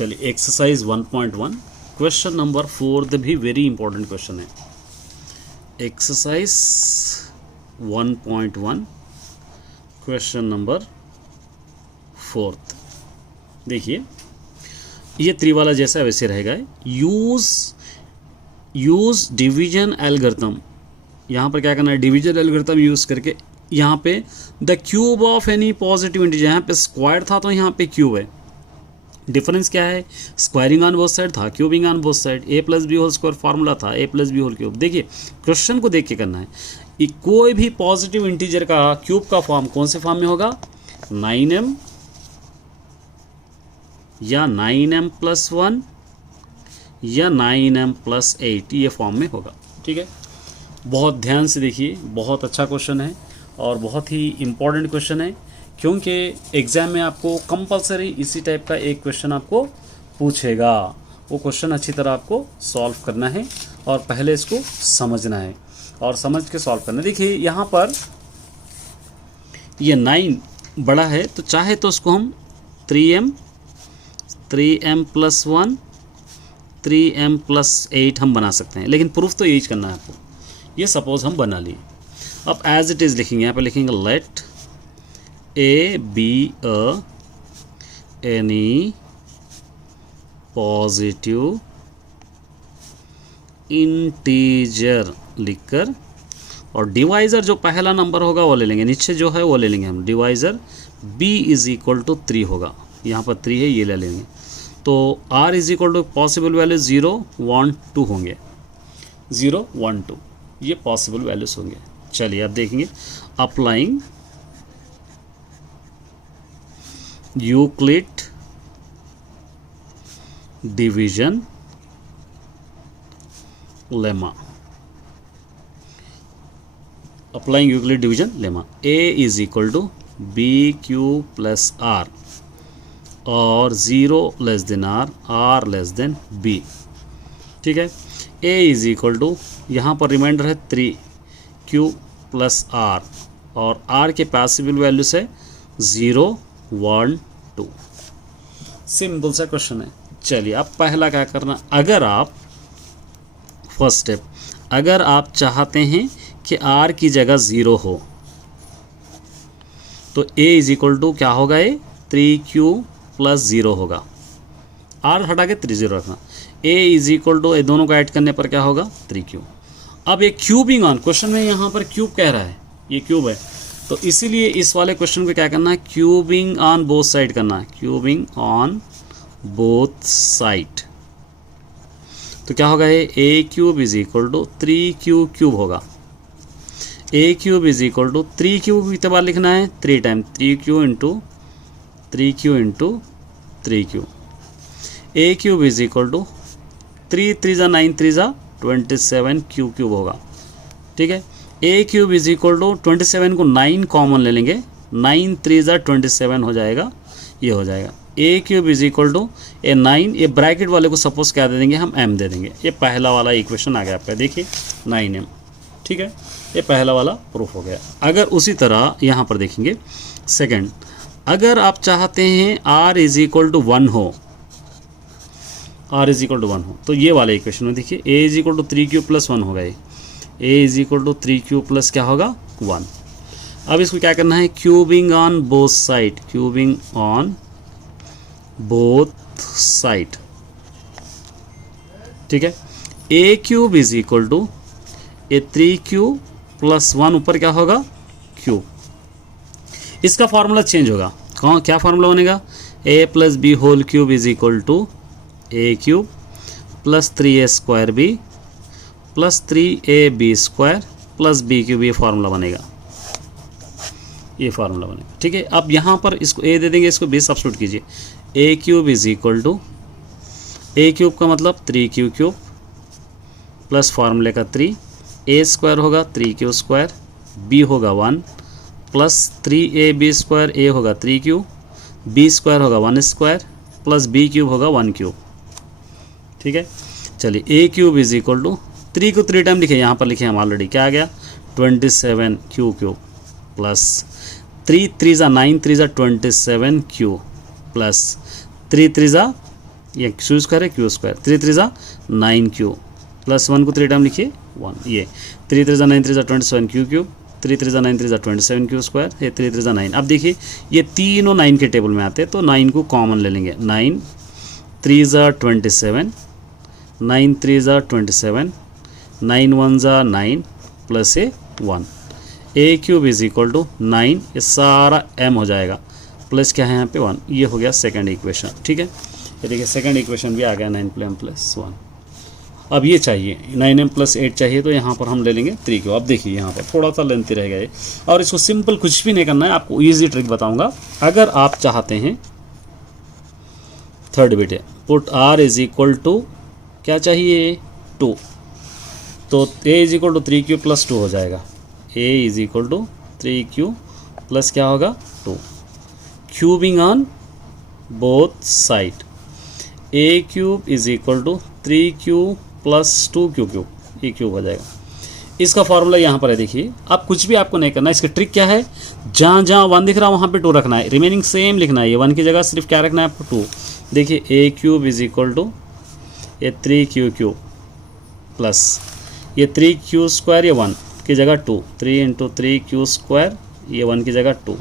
चलिए exercise 1.1 question number 4 भी very important question है। Exercise 1.1 question number 4। देखिए ये त्रिवाला जैसा वैसे रहेगा। Use division algorithm. यहाँ पर क्या करना है, डिवीजन एल्गोरिथम यूज़ करके यहाँ पे the cube of any positive integer, यहाँ पे स्क्वायर था तो यहाँ पे क्यूब है। डिफरेंस क्या है, स्क्वायरिंग ऑन बोथ साइड था, cubing on both side. A plus B whole square formula था, A plus B whole cube. देखिए क्वेश्चन को देख के करना है। कोई भी पॉजिटिव इंटीजर का क्यूब का फॉर्म कौन से फॉर्म में होगा, 9m या 9m+1 या 9m+8, ये फॉर्म में होगा। ठीक है, बहुत ध्यान से देखिए, बहुत अच्छा क्वेश्चन है और बहुत ही इम्पोर्टेंट क्वेश्चन है, क्योंकि एग्ज़ाम में आपको कंपलसरी इसी टाइप का एक क्वेश्चन आपको पूछेगा। वो क्वेश्चन अच्छी तरह आपको सॉल्व करना है और पहले इसको समझना है और समझ के सॉल्व करना है। देखिए यहाँ पर ये 9 बड़ा है तो चाहे तो उसको हम 3m + 1 3m+8 हम बना सकते हैं, लेकिन प्रूफ तो यही करना है आपको। ये सपोज हम बना लिए। अब एज इट इज़ लिखेंगे, यहाँ पे लिखेंगे let A be any positive integer लिखकर, और डिवाइज़र जो पहला नंबर होगा वो ले लेंगे, नीचे जो है वो ले लेंगे हम। डिवाइज़र b = 3 होगा, यहाँ पर 3 है, ये ले लेंगे। तो r = पॉसिबल वैल्यू 0 1 2 होंगे, 0 1 2 ये पॉसिबल वैल्यूज होंगे। चलिए अब देखेंगे applying Euclid division lemma. Applying Euclid division lemma, a = bq + r और 0 r, r b। ठीक है, a = यहाँ पर रिमाइंडर है 3q + r और r के पॉसिबल वैल्यूज है 0 1 2। सिंपल सा क्वेश्चन है। चलिए अब पहला क्या करना, अगर आप फर्स्ट स्टेप, अगर आप चाहते हैं कि r की जगह 0 हो तो a = क्या होगा, ये 3q + 0 होगा, r हटा के 3 0 रखना। a = ये दोनों को ऐड करने पर क्या होगा, 3q। अब ये क्यूबिंग ऑन, क्वेश्चन में यहाँ पर क्यूब कह रहा है, ये क्यूब है, तो इसीलिए इस वाले क्वेश्चन को क्या करना है, क्यूबिंग ऑन बोथ साइड करना है, क्यूबिंग ऑन बोथ साइड। तो क्या होगा, ये a³ = 3q³ होगा। a³ = 3q कितने बार लिखना है, 3 time, 3q × 3q। a³ = 3 3 × 9 3 × 27 q³ होगा। ठीक है, a³ = 27 को 9 कॉमन ले लेंगे, 9 3 × 27 हो जाएगा, ये हो जाएगा। a³ = ये 9, ये ब्रैकेट वाले को सपोज क्या दे देंगे, हम m दे देंगे। ये पहला वाला इक्वेशन आ गया आपका, देखिए 9m। ठीक है, ये पहला वाला प्रूफ हो गया। अगर उसी तरह यहाँ पर देखेंगे सेकंड, अगर आप चाहते हैं r = 1 हो, r = 1 हो, तो ये वाले इक्वेशन में देखिए a = 3q + 1 होगा, ये a = 3q + क्या होगा, 1। अब इसको क्या करना है, cubing on both side, cubing on both side. ठीक है, a³ = ये 3q + 1 ऊपर क्या होगा, क्यूब। इसका फार्मूला चेंज होगा, कौन क्या फार्मूला बनेगा, a + b whole cube = a³ + 3a² b + 3ab² + b³ ये फार्मूला बनेगा, ये फार्मूला बनेगा। ठीक है, अब यहाँ पर इसको a दे देंगे, इसको b सब्स्टिट्यूट कीजिए। a³ a³ का मतलब 3q³ प्लस फार्मूले का 3, a² होगा 3q², b होगा 1 प्लस 3ab², a होगा 3q, b² होगा 1² प्लस b³ होगा 1³ ठीक है, चलिए a³ = 3 को 3 टाइम लिखे, यहाँ पर लिखे हम ऑलरेडी, क्या आ गया 27q³ प्लस 3 3 × 9 3 × 27q प्लस 3 3 × ये क्यू स्क्वायर है, क्यू स्क्वायर, 3 3 जा 9 क्यू प्लस 1 को 3 टाइम लिखिए 1, ये 3 3 जा 9 3 जा 27 क्यू क्यूब, 3 3 जा 9 3 जा 27 क्यू स्क्वायर, ये 3 3 जा 9। अब देखिए ये तीनों 9 के टेबल में आते हैं तो 9 को कॉमन ले लेंगे, 9 3 जा 27, 9 3 जा 27, 9 1 जा 9 plus A 1, A cube is equal to 9, ये सारा m हो जाएगा, प्लस क्या है यहाँ पे 1, ये हो गया सेकंड इक्वेशन। ठीक है, ये देखिए सेकंड इक्वेशन भी आ गया 9m प्लस 1। अब ये चाहिए 9m प्लस 8 चाहिए, तो यहाँ पर हम ले लेंगे 3 क्यू। अब देखिए यहाँ पर थोड़ा सा लेंथी रहेगा ये, और इसको सिंपल कुछ भी नहीं करना है, आपको ईजी ट्रिक बताऊँगा। अगर आप चाहते हैं थर्ड बिट है, put r is equal to क्या चाहिए 2, तो a is equal to 3q plus 2 हो जाएगा, a is equal to 3q plus क्या होगा 2, cubing on both side, a cube is equal to 3q plus 2q cube, ये cube हो जाएगा। इसका फॉर्मूला यहाँ पर है, देखिए आप कुछ भी आपको नहीं करना है, इसकी ट्रिक क्या है, जहाँ जहाँ 1 दिख रहा है वहाँ पे 2 रखना है, रिमेनिंग सेम लिखना है, ये 1 की जगह सिर्फ क्या रखना है आपको 2। देखिए a cube is equal to ये 3q क्यूब प्लस ये 3q स्क्वायर, ये 1 की जगह 2, 3 इंटू 3q स्क्वायर, ये 1 की जगह 2,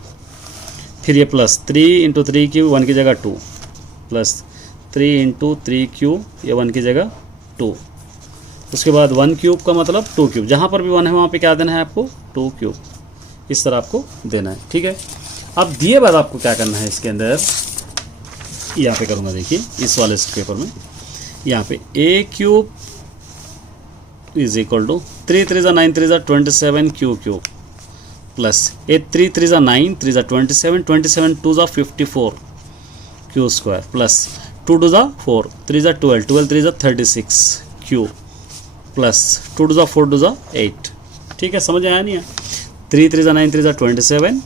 फिर ये प्लस 3 इंटू 3q 1 की जगह 2, प्लस 3 इंटू 3q ये 1 की जगह 2, उसके बाद 1 क्यूब का मतलब 2 क्यूब, जहाँ पर भी 1 है वहाँ पे क्या देना है आपको 2 क्यूब, इस तरह आपको देना है। ठीक है, अब दिए बाद आपको क्या करना है, इसके अंदर यहाँ पे करूँगा, देखिए इस वाले पेपर में यहाँ पे a cube is equal to 3 3 जा 9 3 जा 27 क्यू क्यूब प्लस ए 3 3 जा 9 3 जा 27 27 2 जा 54 क्यू स्क्वायर प्लस 2 2 जा 4 3 जा 12 12 3 जा 36 क्यू प्लस 2 2 जा 4 2 जा 8। ठीक है, समझ आया नहीं है, 3 3 जा 9 3 जा 27,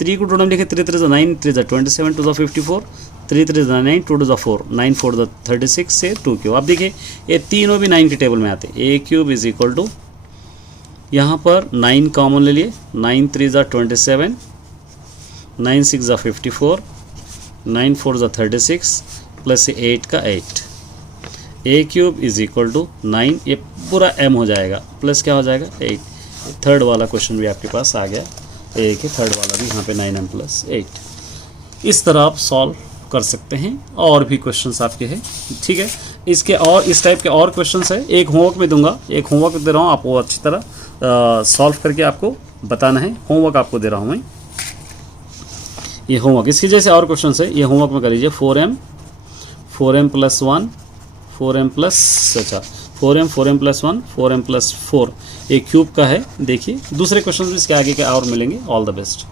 3 को 2 टाइम लिखे 3 3 जा 9 3 जा 27 2 जा 54, 3 3 जा 9 2 जा 4 9 4 जा 36 से 2 क्यूब। अब देखिए ये तीनों भी 9 के टेबल में आते हैं, a cube is equal to यहाँ पर 9 कॉमन ले लिए, 9 3 जा 27, 9 6 जा 54, 9 4 जा 36 प्लस 8 का 8, a cube is equal to 9, ये पूरा m हो जाएगा, प्लस क्या हो जाएगा 8। थर्ड वाला क्वेश्चन भी आपके पास आ गया, एक है थर्ड वाला भी, यहाँ पे 9m प्लस 8। इस तरह आप सॉल्व कर सकते हैं, और भी क्वेश्चंस आपके हैं। ठीक है, इसके और इस टाइप के और क्वेश्चंस है, एक होमवर्क में दूंगा, एक होमवर्क दे रहा हूँ, आप वो अच्छी तरह सॉल्व करके आपको बताना है, होमवर्क आपको दे रहा हूँ मैं, ये होमवर्क। इसकी जैसे और क्वेश्चंस है, ये होमवर्क में कर लीजिए, 4m plus 1 4m plus 4m plus 1 4m plus 4, एक क्यूब का है। देखिए दूसरे क्वेश्चन भी इसके आगे के और मिलेंगे। All the best.